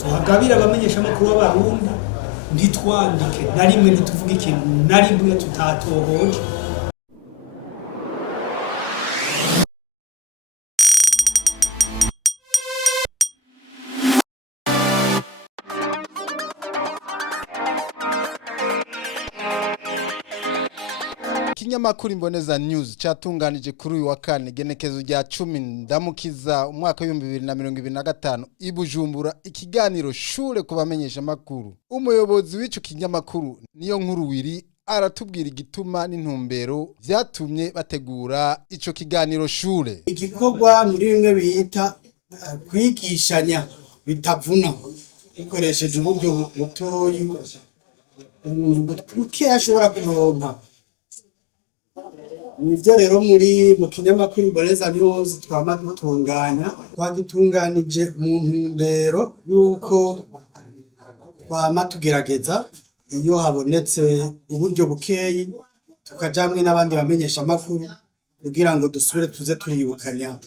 tuhagabira abamenyeshamakuru b'abarundi ntitwandike na rimwe ntituvuge ikintu na rimwe tutatohoje. Ikinyamakuru Imboneza News cyatunganije kuri uyu wa kane genekezo rya 10 ndamukiza umwaka wa 2025 ibujumbura ikiganiro shure kubamenyesha makuru. Umuyobozi w'ico kinyamakuru niyo nkuru wiri aratubwira igituma n'intumbero vyatumye bategura ico kiganiro shure. Igikorwa muri bimwe bita kwigishanya bitavuna ikoresheje uburyo butoyi uke ashobora kuronka. Nivyo rero mu kinyamakuru Imboneza News twagitunganije mu ntumbero yuko twama tugerageza iyo habonetse uburyo bukeyi tukajamwe n'abandi bamenyesha makuru kugira ngo dusubire tuze turibukanya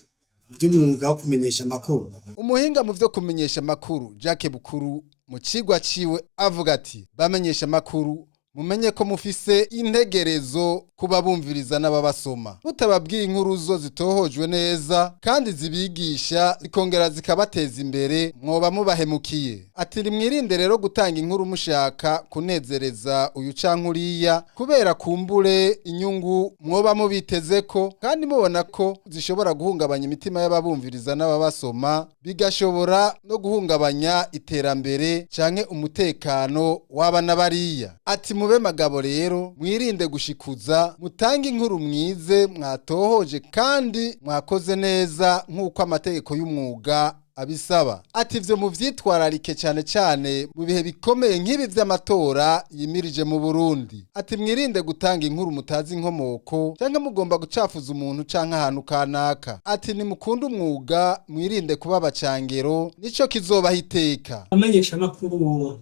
by'umwuga wo kumenyesha makuru. Umuhinga mu vyo kumenyesha makuru Jacques Bukuru mu cigwa ciwe avuga ati bamenyesha makuru mumenye ko mufise integerezo kuba bumviriza n'ababasoma mutababwiye inkuru zo zitohojwe neza kandi zibigisha zikongera zikabateza imbere mwoba mubahemukiye. Ati rimwirinde rero gutanga inkuru mushaka kunezereza uyu cankuriya kubera kumbure inyungu mwoba mubitezeko kandi mubona ko zishobora guhungabanya imitima y'ababumviriza n'ababasoma bigashobora no guhungabanya iterambere canke umutekano w'abana bariya. Ati mube magabo rero mwirinde gushikuza mutange inkuru mwize mwatohoje kandi mwakoze neza nk'uko amategeko y'umwuga abisaba. Ati ivyo muvyitwararike cyane mu bihe bikomeye nk'ibi vy'amatora yimirije mu Burundi. Ati mwirinde gutanga inkuru mutazi inkomoko canke mugomba gucafuza umuntu canke ahantu kanaka. Ati nimukunda umwuga mwirinde kuba abacangero nico kizobaha iteka. Amenyesha makuru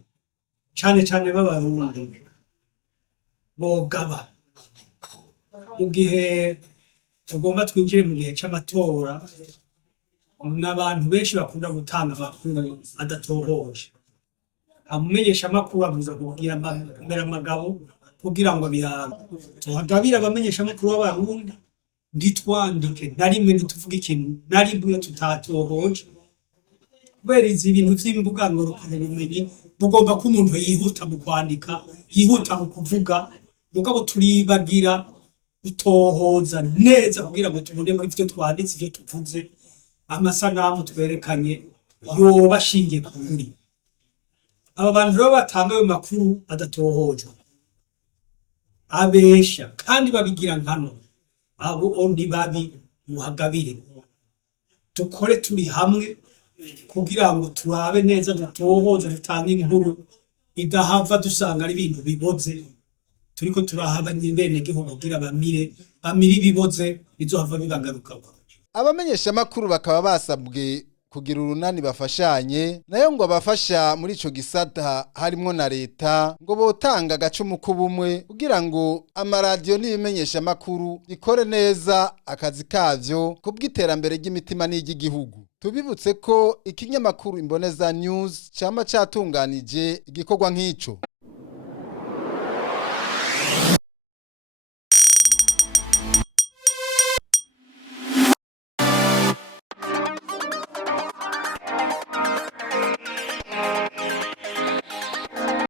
cyane b'abarundi bogaba mu gihe tugomba twinjire mu gihe c'amatora n'abantu benshi bakunda gutanga amakuru adatohoje. Amumenyesha makuru avuza kugira amagabo kugira ngo birabe tuhagabira abamenyesha makuru b'abarundi ntitwandike na rimwe ntituvuge ikintu na rimwe tutatohoje. Kubera izi bintu vy'imbuga ngurukanabumenyi bugomba ko umuntu yihuta mu kwandika yihuta mu kuvuga mugabo turibagira utohoza neza kugira ngo tubone muri ivyo twanditse ivyo tuvuze amasanamu twerekanye yoba ashingiye kuri aba bantu rero batanga ayo makuru adatohojwe abesha kandi babigira nkano abo ondi babi muhagabire tukore turi hamwe kugira ngo turabe neza dutohoza dutange inkuru idahava dusanga ari ibintu biboze turiko turahaba nyembene gihugu kugira bamire ibiboze bizohava bibagaruka. Abamenyesha makuru bakaba basabwe kugira urunani bafashanye nayo ngo abafasha muri ico gisata harimo na leta ngo botanga agacumu kubumwe kugira ngo amaradiyo n'ibimenyesha makuru bikore neza akazi kavyo kubw'iterambere ry'imitima n'iry'igihugu. Tubibutse ko ikinyamakuru Imboneza News cyama catunganije igikorwa nk'ico.